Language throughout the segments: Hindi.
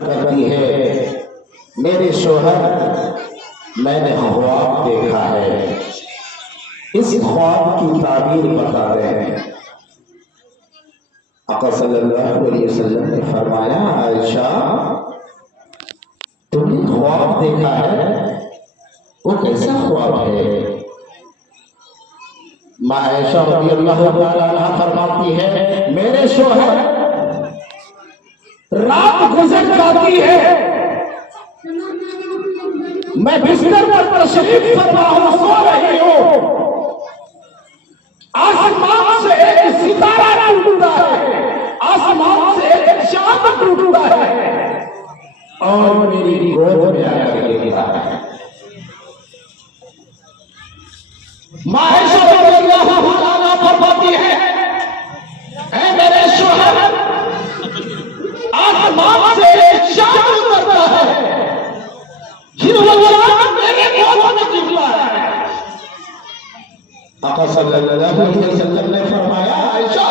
करती है, मेरे शोहर मैंने ख्वाब देखा है, इस ख्वाब की ताबीर बता रहे हैं। आका सल्लल्लाहु अलैहि वसल्लम ने फरमाया, आयशा तुमने ख्वाब देखा है, वो कैसा ख्वाब है? माँ आयशा रज़ियल्लाहु ताला अन्हा फरमाती है, मेरे शोहर रात गुजर जाती है, मैं बिस्तर पर तशरीफ फरमा हूं, सो रही हूं, आसमान से एक सितारा टूटता है, आसमान से एक चांद टूटता है और मेरी गोद में आकर गिरता है। माँ आयशा रज़ियल्लाहु ताला फरमाती है, ऐ मेरे शोहर आसमान से एक चांद उतरता है, फिर वो चांद मेरे गोद में गिरता है। आका सल्लल्लाहु अलैहि वसल्लम ने फरमाया, आयशा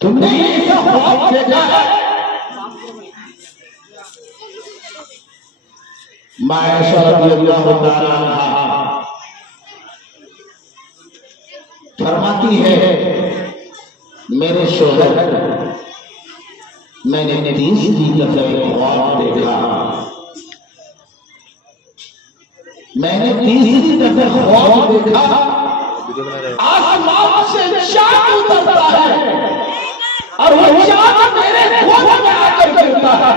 तुमने ऐसा ख्वाब देखा है? माँ आयशा रज़ियल्लाहु ताला अन्हा फरमाती है, मेरे शोहर मैंने तीसरी दफे ख्वाब देखा, मैंने तीसरी दफे ख्वाब देखा, आसमान से चांद उतरता है और वो चांद मेरे गोद में आकर गिरता है।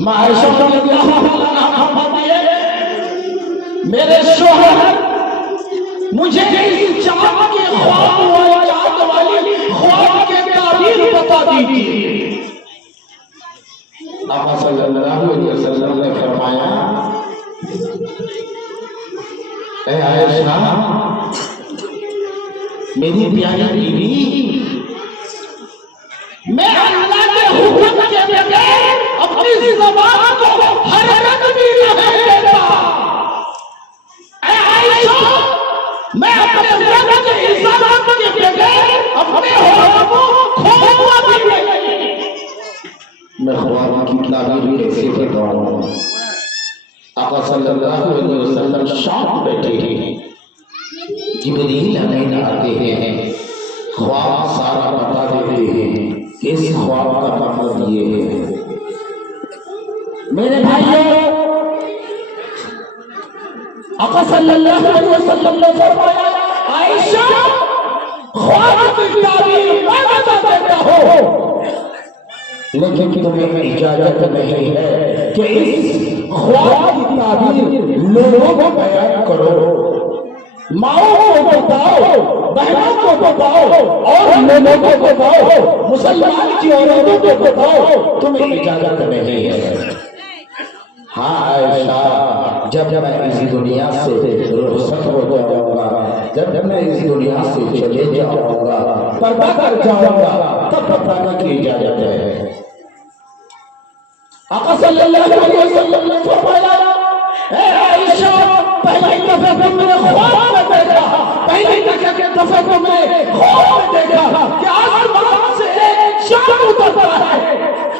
माँ आयशा रज़ियल्लाहु अन्हा फरमाती है, मेरे शोहर मुझे इस चांद के ख्वाब वाली चांद वाली ख्वाब के ताबीर बता दीजिए। आका सल्लल्लाहु अलैहि वसल्लम ने फरमाया, ऐ आयशा मेरी प्यारी बीवी, मैं अल्लाह के हुक्म के बगैर अपनी ज़बान को हरकत भी नहीं देता। ऐ आयशा मैं अपने रब के इजाजत के बगैर अपने होठों को खोलता भी नहीं। मैं ख्वाब की ताबीर कैसे बताऊं? आका सल्लल्लाहु अलैहि वसल्लम शाम बैठे हैं, जिब्रील अमीन आते हैं, ख्वाब सारा बता देते हैं कि इस ख्वाब का मतलब ये है। मेरे भाइयों, आका सल्लल्लाहु अलैहि वसल्लम ने फरमाया, आयशा ख्वाब की ताबीर मैं बता देता हूं, लेकिन तुम्हें इजाजत नहीं है कि इस ख्वाब की ताबीर लोगों को बयान करो, माओ को बताओ, बहनों को बताओ और लोगों को बताओ, मुसलमान की औरतों को बताओ, तुम्हें इजाजत नहीं है। हाँ आयशा, जब मैं इसी दुनिया से रुखसत हो जाऊंगा, जब मैं इस दुनिया से चले जाऊंगा, पर्दा कर जाऊंगा, तब बताने की इजाजत है। आका सल्लल्लाहु अलैहि वसल्लम ने फरमाया, ऐ आयशा पहली दफे तुमने ख्वाब में देखा, पहली दफे तुमने ख्वाब में देखा कि आसमान से एक चांद उतरता है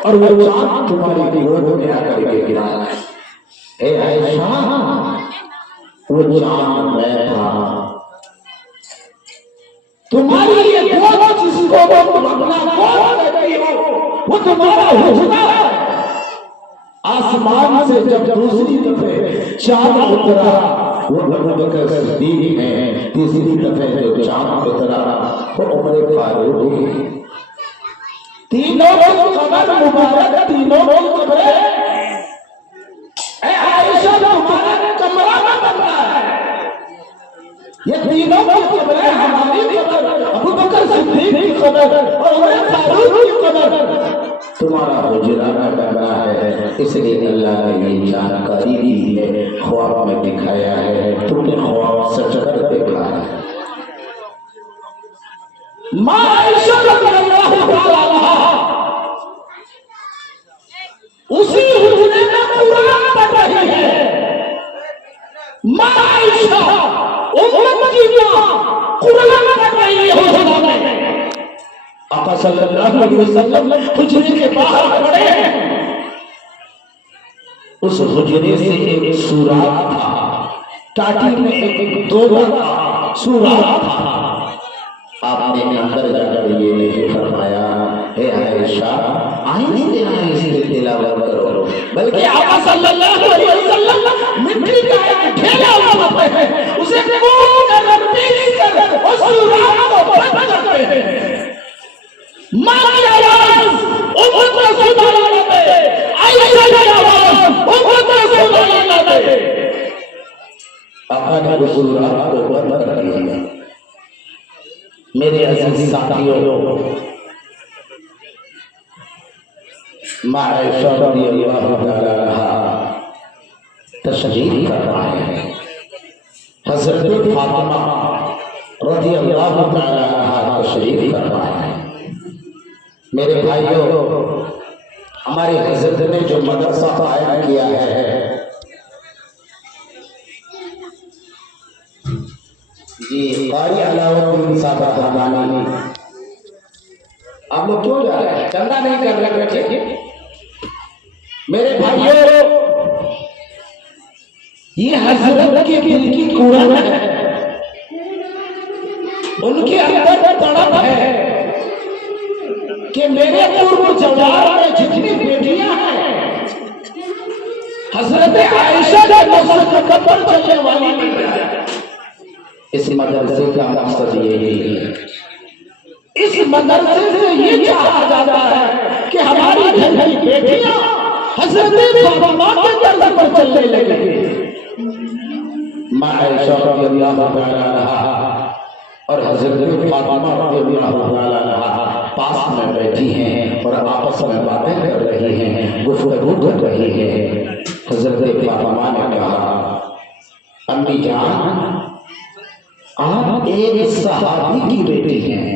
और वो चांद तुम्हारी गोद में आकर गिरा है। ऐ आयशा वो चांद मैं था, तुम्हारी ये गोद जिसको तुम अपना गोद कहती हो, वो तुम्हारा हुस्न है। आसमान से जब दूसरी दफे चांद उतरा, वो अबू बकर सिद्दीक है, तीसरी दफे जो चांद उतरा वो उमर फारूक है। तीनों कबर मुबारक, तीनों कब्रें, ऐ आयशा तुम्हारा कमरा में बन रहा है, ये तीनों कब्रें हमारी कब्र, अबू बकर सिद्दीक की कब्र और उमर फारूक की कब्र तुम्हारा हुजरा में बन रहा है। इसलिए अल्लाह ने ये जानकारी दी है, ख्वाब में दिखाया है, तुमने ख्वाब सच कर देखा है। माँ आयशा रज़ियल्लाहु ताला अन्हा उसी हुजरे में कुरान पढ़ रही है। माँ आयशा उम्मत की माँ कुरान पढ़ रही है हुजरे में। आका सल्लल्लाहु अलैहि वसल्लम हुजरे के बाहर खड़े हैं। उस हुजरे से एक सुराग था, टाटी में एक दोगा था, सुराग था। आपने अंदर जाकर ये नहीं फरमाया हे आयशा आहिस्ते आहिस्ते तिलावत करो, बल्कि आका सल्लल्लाहु अलैहि वसल्लम मिट्टी का एक ढेला उठाते हैं, उसे कूद कर पीस कर उस सुराग को बंद करते हैं। मां की आवाज उम्मत को सुनाने लगे, आयशा की आवाज उम्मत को सुनाने लगे। आका ने उस सुराग को बंद कर दिया। मेरे अजीज साथियों, मां आयशा रज़ियल्लाहु तआला अन्हा तशरीफ फरमा है। हज़रत फातिमा रज़ियल्लाहु तआला अन्हा तशरीफ फरमा है। मेरे भाइयों, हमारे हज़रत ने जो मदरसा कायम किया है, जी कारी अलाउद्दीन साहब रहमानी, आप लोग क्यों जा रहे हैं? चंदा नहीं कर रहे बैठे। मेरे भाइयों, ये हज़रत के दिल की कुरान है, उनके अंदर तड़प है कि मेरे पूर्व जवार में जितनी बेटियां हैं, हज़रत आयशा के नस्ल पर चलने वाली बेटियां। इस मदरसे का मकसद यही है, इस मदरसे से ये चाहा जाता है कि हमारी घर की बेटियां हज़रत फातिमा के दर्द पर चलने लगे। मां आयशा रज़ियल्लाहु तआला अन्हा और हज़रत फातिमा रज़ियल्लाहु तआला अन्हा पास में बैठी हैं और आपस में बातें कर रही हैं, गुफ्तगू कर रही हैं। हज़रत फातिमा ने कहा, अम्मी जान, आप एक सहाबी की बेटी हैं।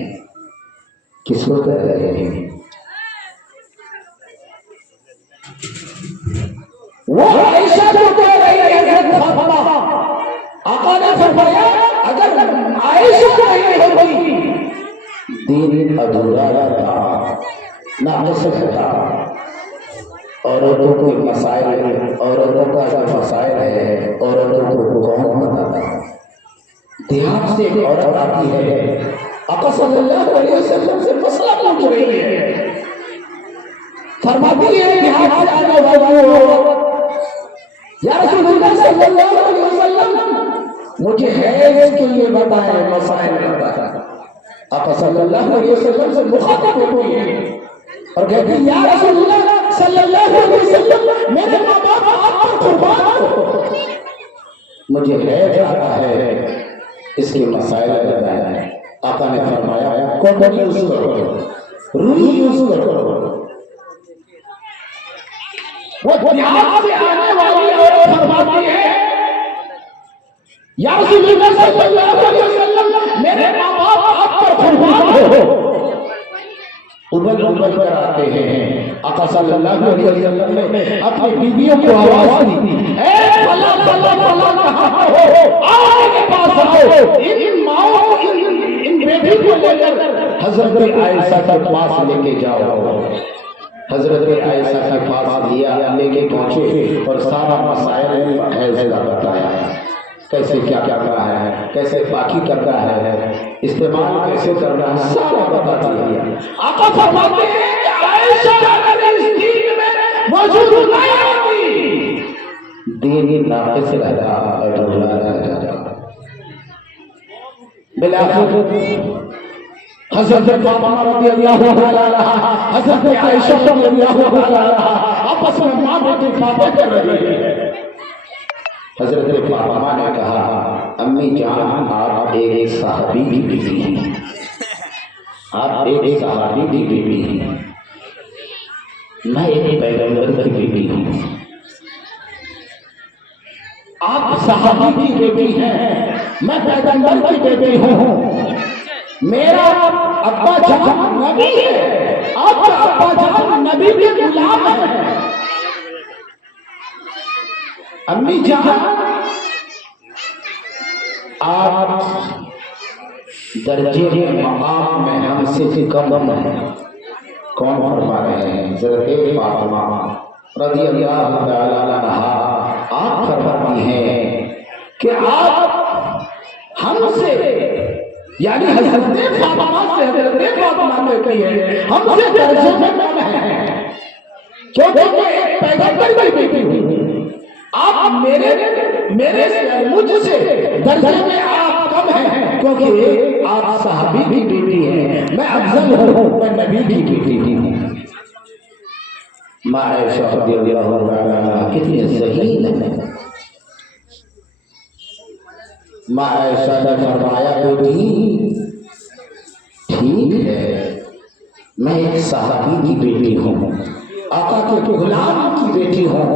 किसको कह रहे हैं? वो आयशा को कह रही है हज़रत फातिमा। आका ने फरमाया, अगर आयशा नहीं होगी दीन अधूरा रहा, नाक़िस था। औरतों के मसाइल, औरतों का जो मसाइल है, औरतों को कौन बताता? ध्यान से एक औरत आती है, आका सल्लल्लाहु अलैहि वसल्लम से मसला पूछ रही है, फरमाती है ध्यान से आने वाली औरत, या रसूलुल्लाह सल्लल्लाहु अलैहि वसल्लम मुझे हैज के लिए बताएं, मसाइल बताएं। आका सल्लल्लाहु अलैहि वसल्लम से मुखातिब होती है और कहती है, या रसूलुल्लाह सल्लल्लाहु अलैहि वसल्लम मेरे माँ बाप आप पर कुर्बान हो, मुझे हैज आता है, इसके मसाइल बताएं। आका ने फरमाया, कॉटन यूज करो, रुई यूज करो। वो ध्यान से आने वाली औरत फरमाती है, या रसूलुल्लाह सल्लल्लाहु अलैहि वसल्लम मेरे माँ बाप आप पर कुर्बान हो। उबल उबल कर आते हैं। आका सल्लल्लाहु अलैहि वसल्लम ने अपनी बीवियों को आवाज दी, ए फला फला फला कहां हो, आओ मेरे पास आओ। इन माओ इन बेटी को लेकर हज़रत आयशा के पास लेके जाओ। हज़रत आयशा के पास लिया, लेके पहुंचे और सारा मसाइल हैज़ का बताया, कैसे क्या करना है, कैसे पाकी करना है, इस्तेमाल कैसे करना है, सारा बता दिया। आका फरमाते हैं कि आयशा अगर इस दीन में मौजूद नहीं होती, दीन नाक़िस रहता, अधूरा रहता। बिलाखिर हज़रत फातिमा रज़ियल्लाहु तआला अन्हा, हज़रत आयशा रज़ियल्लाहु तआला अन्हा आपस में मां बेटी बातें कर रही है। हज़रत फातिमा ने कहा, अम्मी जान, आप एक सहाबी की बीवी हैं, आप एक सहाबी की बीवी हैं, मैं एक पैगंबर की बेटी हूँ। आप सहाबी की बेटी हैं, मैं पैगंबर की बेटी हूँ। मेरा अब्बा जान नबी है, आपका अब्बा जान नबी के गुलाम है। अम्मी जान, आप दर्जे मकाम में हमसे कम है। कौन फरमा रहे हैं? हज़रत फातिमा रज़ियल्लाहु तआला अन्हा आप फरमाती हैं कि आप हमसे, यानी हज़रत फातिमा से हज़रत फातिमा ने कही है हमसे दर्जे में कम है, क्योंकि मैं एक पैगंबर की बेटी हूँ। आप मेरे से मुझसे दर्जे में आप कम हैं, क्योंकि आप सहाबी की बेटी हैं, मैं अफजल हूँ, मैं नबी की बेटी हूँ। माँ आयशा रज़ियल्लाहु अन्हा कितनी ज़हीन है। माँ आयशा ने फरमाया बेटी ठीक है, मैं एक सहाबी की बेटी हूँ, आका के गुलाम की बेटी हूँ,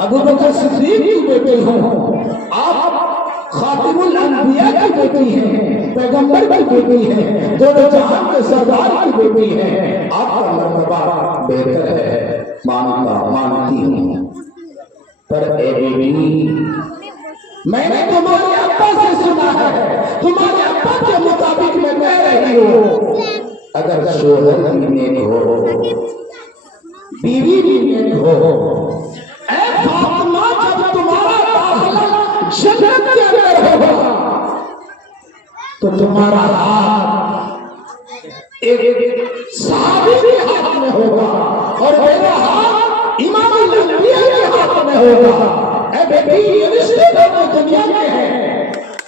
अबू बकर सिद्दीक की बेटी हूँ, आप खातिमुल अंबिया की बेटी हैं, पैगंबर की बेटी हैं, दोनों जहान के सरदार की बेटी हैं। आपका मर्तबा बेहतर है, मानती हूँ, पर ए बेटी मैंने तुम्हारे अब्बा से सुना है, तुम्हारे अब्बा के मुताबिक मैं कह रही हूँ, अगर शोहर भी नेक हो, बीवी भी नेक हो, ऐ फातिमा जब तुम्हारा दाखिला जन्नत के अंदर होगा तो तुम्हारा हाथ एक सहाबी के हाथ में होगा और मेरा हाथ इमामुल अंबिया के हाथ में होगा। ऐ बेटी ये रिश्ते दोनों दुनिया में है,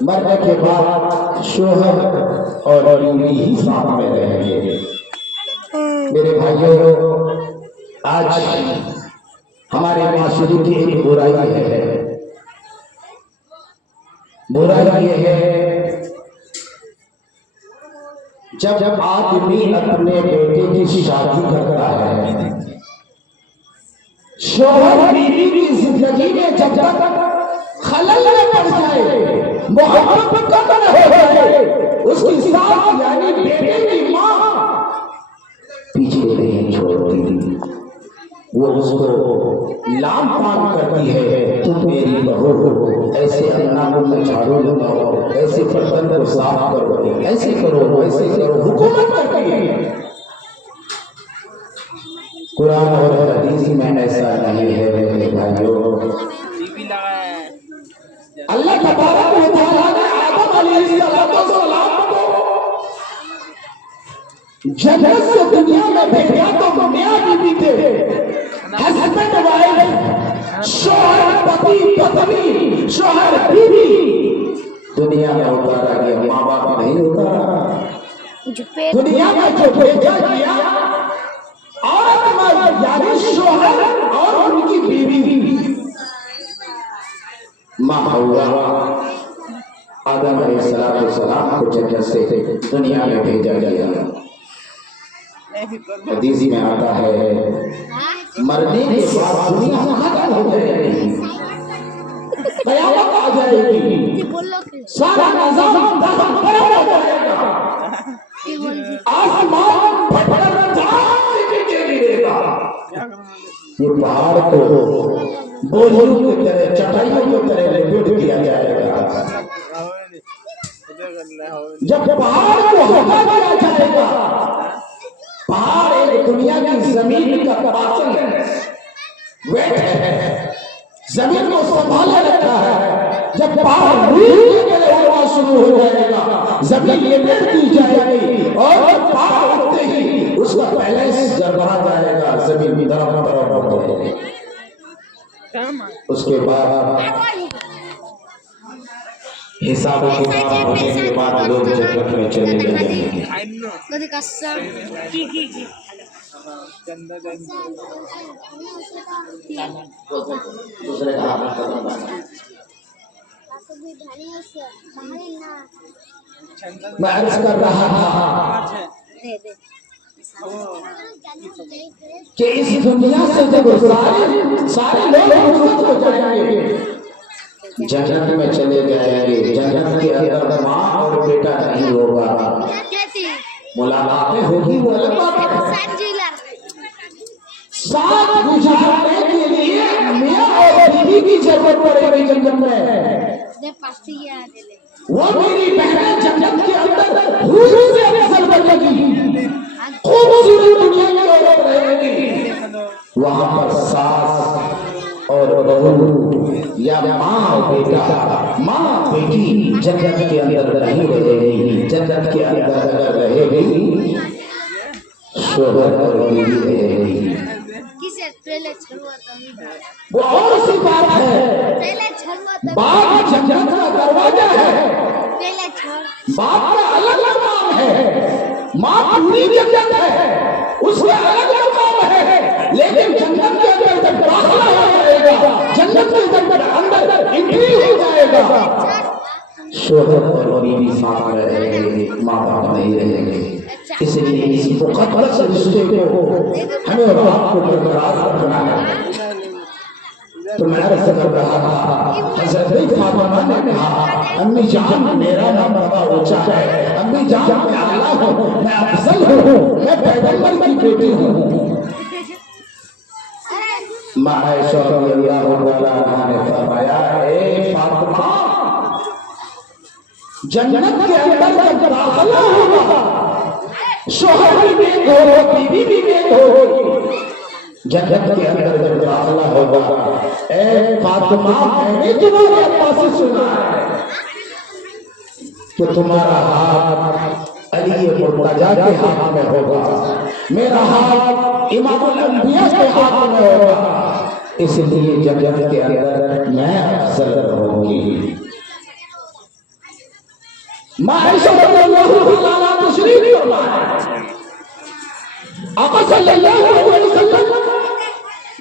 मरने के बाद शोहर और बीवी ही साथ में रहेंगे। मेरे भाइयों, आज हमारे माशरे की एक बुराई है, बुराई ये है जब आदमी अपने बेटे की शादी करता है, शोहर बीवी की जिंदगी में जब तक खलल न पड़ जाए, मोहब्बत कम न हो जाए, उसकी सास यानी बेटे की माँ पीछे नहीं छोड़ती, वो उसको लाम पान करती है, तुम मेरी बहू हो, ऐसे अंगना में झाड़ू लगाओ, ऐसे बर्तन को साफ करो, ऐसे करो, वैसे करो, हुकूमत करती है। कुरान और हदीस में ऐसा नहीं है मेरे भाइयों। अल्लाह तबारक व तआला ने आदम अलैहिस्सलाम को जन्नत से दुनिया में भेजा तो मियां बीवी थे, हस्बैंड वाइफ, शौहर पति पत्नी, शौहर बीवी, दुनिया में उतारा गया, माँ बाप नहीं उतारा, दुनिया में जो भेजा गया औरत यानी शौहर और उनकी बीवी माँ हव्वा आदम अलैहिस्सलाम को जन्नत से दुनिया में भेजा गया। हदीस में आता है मरने के बाद दुनिया खत्म हो जाएगी, कयामत आ जाएगी, सारा निजाम खत्म हो जाएगा, आसमान फटकर जान से गिरेगा, ये पहाड़ को बोझों की तरह चटाइयों की तरह लपेट दिया जाएगा। जब पहाड़ को हटा दिया जाएगा, पहाड़ एक दुनिया की जमीन का पाचन है, वेट है, जमीन को संभाले रखता है। जब पहाड़ उड़ना शुरू हो जाएगा, जमीन लिपेट दी जाएगी और पहाड़ उठते ही उसका पहले से जरबरा जाएगा, जमीन की तरफ होगी। उसके बाद हिसाब किताब होने के बाद लोग जन्नत में चले जाएंगे। मैं अर्ज कर रहा था कि इस दुनिया से जब सारे लोग रुखसत हो जाएंगे, जन्नत में चले जाएंगे, जन्नत के अंदर माँ और बेटा नहीं होगा, मुलाकातें होगी, वो अलग बात है। साथ गुजारने के लिए मियां और बीवी की जरूरत पड़ेगी जन्नत में। वो मेरी बहनें जन्नत के अंदर हूर से अफजल बनेगी, खूबसूरत दुनिया की औरत रहेगी। वहां पर सास और बहू या माँ बेटा, माँ बेटी जन्नत के अंदर नहीं रहेगी। जन्नत के अंदर अगर रहेगी शोहर और बीवी रहेगी। वो और सी बात है, बाप जन्नत का दरवाजा है, बाप का अलग मकाम है, माँ पूरी जन्नत है, उसका अलग मकाम है। लेकिन जन्नत के अंदर जब दाखिला हो जाएगा, जन्नत के अंदर एंट्री हो जाएगा, शोहर और बीवी साथ रहेंगे, माँ बाप नहीं रहेंगे। इसलिए इस मुकद्दस रिश्ते को हमें और आपको बरकरार रखना है। तो मैं अर्ज कर रहा था, हज़रत फातिमा ने कहा, अम्मी जान मेरा मर्तबा ऊंचा है, अम्मी जान मैं आला हूँ, मैं अफजल हूँ, मैं पैगंबर की बेटी हूँ। माँ आयशा रज़ियल्लाहु अन्हा ने फरमाया, ए फातिमा, जन्नत के अंदर जब दाखिला होगा, शोहर भी नेक हो, बीवी भी नेक हो, जन्नत के अंदर जब दाखिला होगा, ए फातिमा, मैंने तुम्हारे अब्बा से सुना है कि तुम्हारा हाथ अली मुर्तजा के हाथ में होगा, मेरा हाथ इमामुल अंबिया के हाथ में होगा, इसलिए जन्नत के अंदर मैं अफजल रहूंगी। माँ आयशा रज़ियल्लाहु अन्हा तशरीफ फरमाए, आका सल्लल्लाहु अलैहि वसल्लम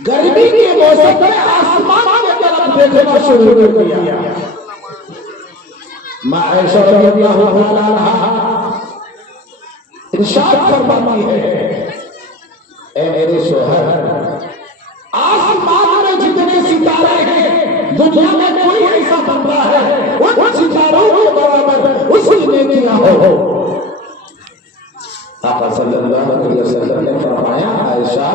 गर्मी के मौसम में आसमान की तरफ देखना शुरू कर दिया। माँ आयशा रज़ियल्लाहु अन्हा इरशाद फरमाती है, ए मेरे शोहर, आसमान में जितने सितारे हैं, दुनिया में कोई ऐसा बंदा है उन सितारों के बराबर उसकी नेकियां हो। आका सल्लल्लाहु अलैहि वसल्लम ने फरमाया, आयशा,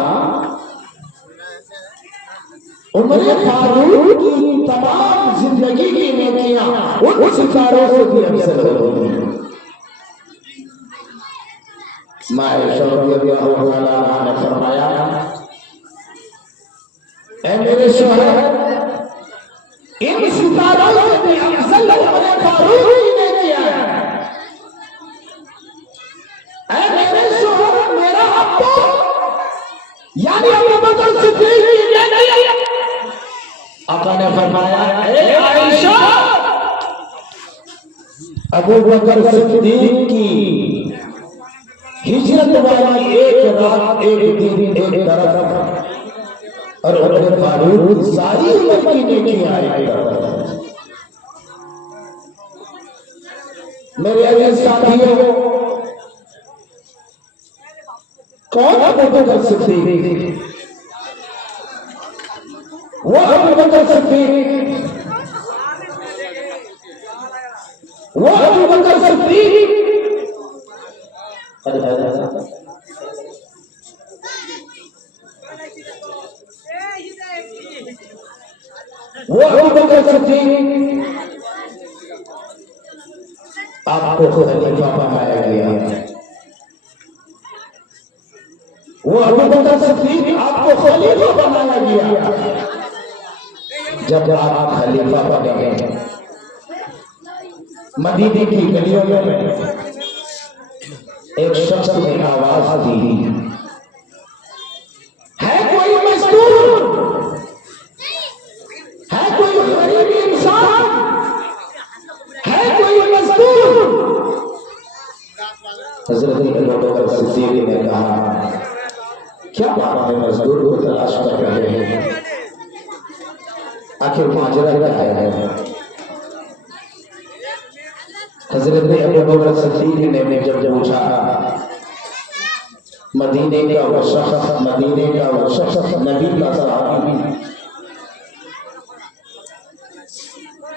उम्र फारूक की तमाम जिंदगी की नेकियां उन सितारों से भी अफजल होगी। माँ आयशा रज़ियल्लाहु अन्हा ने फरमाया, ऐ मेरे शोहर, इन सितारों से भी अफजल उम्र फारूक की नेकियां है। ऐ मेरे शोहर, मेरा अब्बा यानी अबू बकर सिद्दीक की नेकियां। आका ने फरमाया, ए आयशा, अबू बकर सिद्दीक की हिजरत वाली एक रात एक दिन एक तरफ और उम्र फारूक सारी उम्र की नेकियां आई तरफ। मेरे अजीज साथियों, कौन अबू बकर सिद्दीक? वो अबू बकर सिद्दीक, वो अबू बकर सिद्दीक वो अबू बकर सिद्दीक आपको खलीफा बनाया गया। वो अबू बकर सिद्दीक आपको खलीफा बनाया गया। जब आप खलीफा बने, मदीने की गलियों में एक शख्स ने आवाज दी, है कोई मजदूर, है कोई गरीब इंसान, है कोई मजदूर? हजरत अबू बकर सिद्दीक ने कहा, क्या बात है, मजदूर को तलाश कर रहे हैं, आखिर माजरा क्या है? हजरत अबू बकर सिद्दीक ने जब पूछा, मदीने का वो शख्स, मदीने का वो शख्स नबी का सहाबी,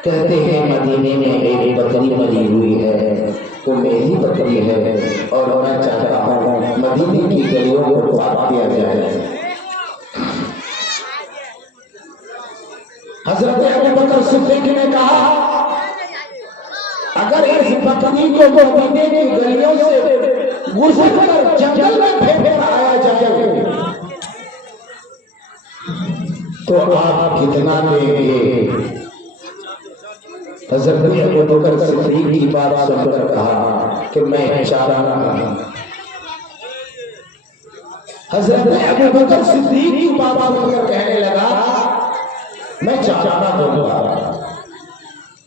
कहते हैं मदीने में एक बकरी मरी हुई है, तो मेरी बकरी है और मैं चाहता हूँ मदीने की गलियों को पाक किया जाए। हजरत अबू बकर सिद्दीक ने कहा, अगर बकरी को मदीने की गलियों से गुजरकर जंगल में फेंक आया जाए तो आप कितना देंगे? हज़रत अबू बकर सिद्दीक की बात सुनकर कहा कि मैं चारा नहीं। हज़रत अबू बकर सिद्दीक की बात सुनकर कहने लगा मैं चारा दूंगा।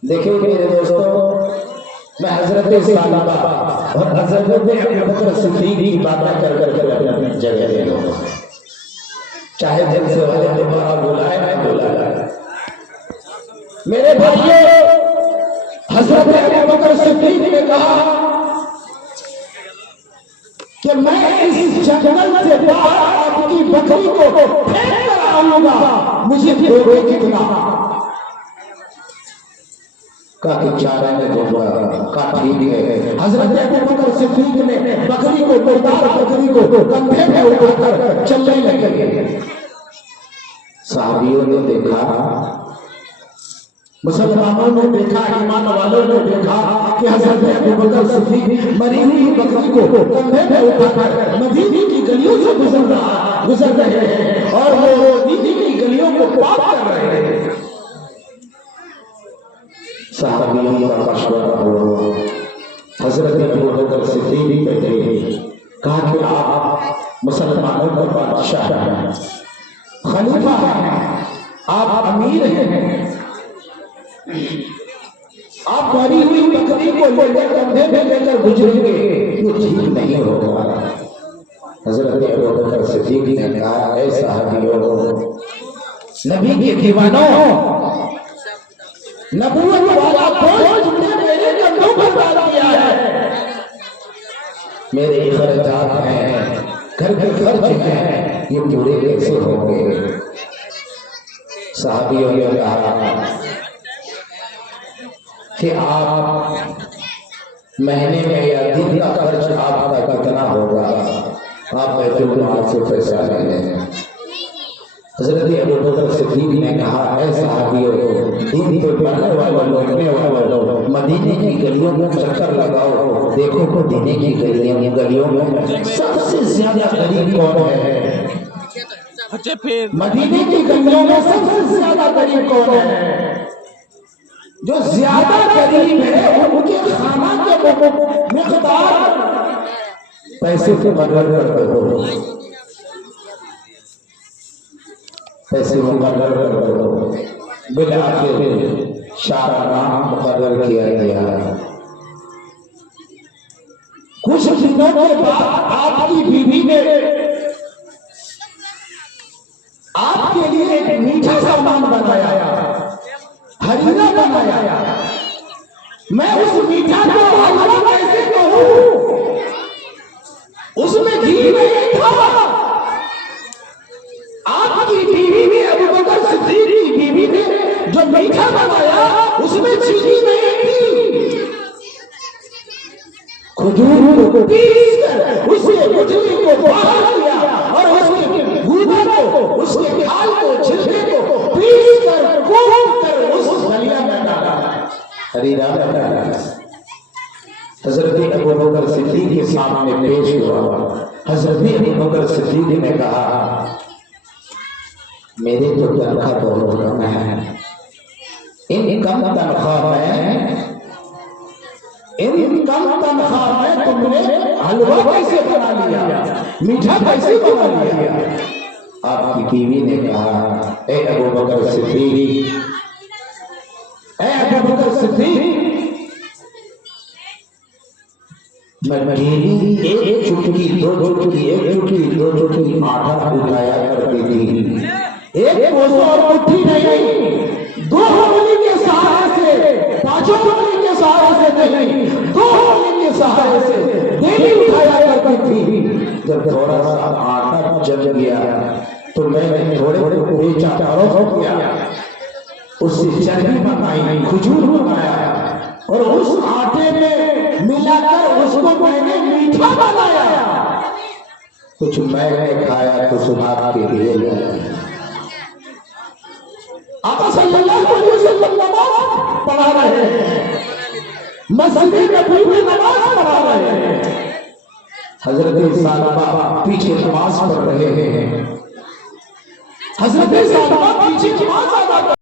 देखिए मेरे दोस्तों, मैं हज़रत सालिबा और हज़रत अबू बकर सिद्दीक की बातें कर कर जगह दे दूंगा, चाहे दिल से वाले दोबारा बुलाए ना बुलाए। मेरे भाइयों, हज़रत अबू बकर सिद्दीक ने कहा कि मैं इस जंगल से बाहर आपकी बकरी को फेंक कर आऊंगा, मुझे दोगे कितना? काफी चारा ने दूंगा। काफी भी है। हज़रत अबू बकर सिद्दीक ने बकरी को मुर्दार बकरी को कंधे पे उठाकर चलने लगे। साहबियों ने देखा, मुसलमानों ने देखा, ईमान वालों ने देखा कि हज़रत अबू बकर सिद्दीक मरी हुई बकरी को कंधे पे उठाकर मदीने की गलियों से गुजर रहे हैं और वो मदीने की गलियों को पार कर रहे हैं। साहबियों का मशवरा हुआ। हज़रत अबू बकर सिद्दीक बैठे, कहा कि आप मुसलमानों का बादशाह हैं, खलीफा हैं, आप अमीर हैं, आप मरी हुई बकरी को लेकर कंधे पे लेकर गुजरेंगे, ये ठीक नहीं होगा। हज़रत अबू बकर सिद्दीक ने कहा ऐ साहबियों, नबी के दीवानों, नबूवत वाला बोझ तुमने मेरे कंधों पर डाल दिया है। मेरे खर्चात हैं, घर के खर्च हैं, ये पूरे कैसे होंगे? साहबियों ने कहा कि आप महीने में या दिन का खर्च आपका कितना होगा? आप बैतुल माल से पैसा ले लें। हज़रत अबू बकर सिद्दीक ने कहा ऐ साहबियों, दिन पे पढ़ने वाले लोग मदीने की गलियों में चक्कर लगाओ, देखो मदीने की गलियों में सबसे ज्यादा गरीब कौन है? अच्छा, फिर मदीने की गलियों में सबसे ज्यादा गरीब कौन है? जो ज्यादा गरीब है उनके खाना के मिक़दार पैसे के मुकर्रर कर दो, पैसे मुकर्रर कर दो, बिला के शाराना मुकर्रर किया गया। कुछ दिनों के बाद आपकी बीवी ने आपके लिए एक मीठा सामान बनाया, हलवा बनाया। मैं उस मीठा को हलवा कैसे कहूं? उसमें घी नहीं था। आपकी बीवी ने, अबू बकर सिद्दीक की बीवी ने जो मीठा बनाया उसमें चीनी नहीं थी। खजूर को पीस कर उसके गुठली को बाहर किया और उसके गूदा को, उसके खाल को, छिलके को पीस कर कूट कर उस दलिया में डाला, हरीरा में डाला। हज़रत अबू बकर सिद्दीक के सामने पेश हुआ। हज़रत अबू बकर सिद्दीक ने कहा मेरे तो तनख्वाह बहुत कम है, इन कम तनख्वाह में तुमने हलवा कैसे बना लिया, मीठा कैसे बना लिया? आपकी बीवी ने कहा ए अबू बकर सिद्दीक, ए अबू बकर सिद्दीक, मैं डेली एक चुटकी, दो चुटकी आटा उठाया करती थी। एक कोसों और मुट्ठी नहीं, 2 उंगली के सहारे से, 5 उंगली के सहारे से नहीं, 2 उंगली के सहारे से डेली उठाया करती थी। जब थोड़ा सा आटा जम गया तो मैंने थोड़े बेचा किया, उससे चरबी बनाई, खजूर बनाया और उस आटे में मिलाकर उसको मैंने मीठा बनाया। कुछ मैंने खाया, कुछ आपके लिए लाया। आका सल्लल्लाहु अलैहि वसल्लम नमाज पढ़ा रहे हैं, मस्जिद नबवी में नमाज पढ़ा रहे हैं, हजरत सालबा पीछे नमाज पढ़ रहे हैं, हजरत सालबा पीछे नमाज अदा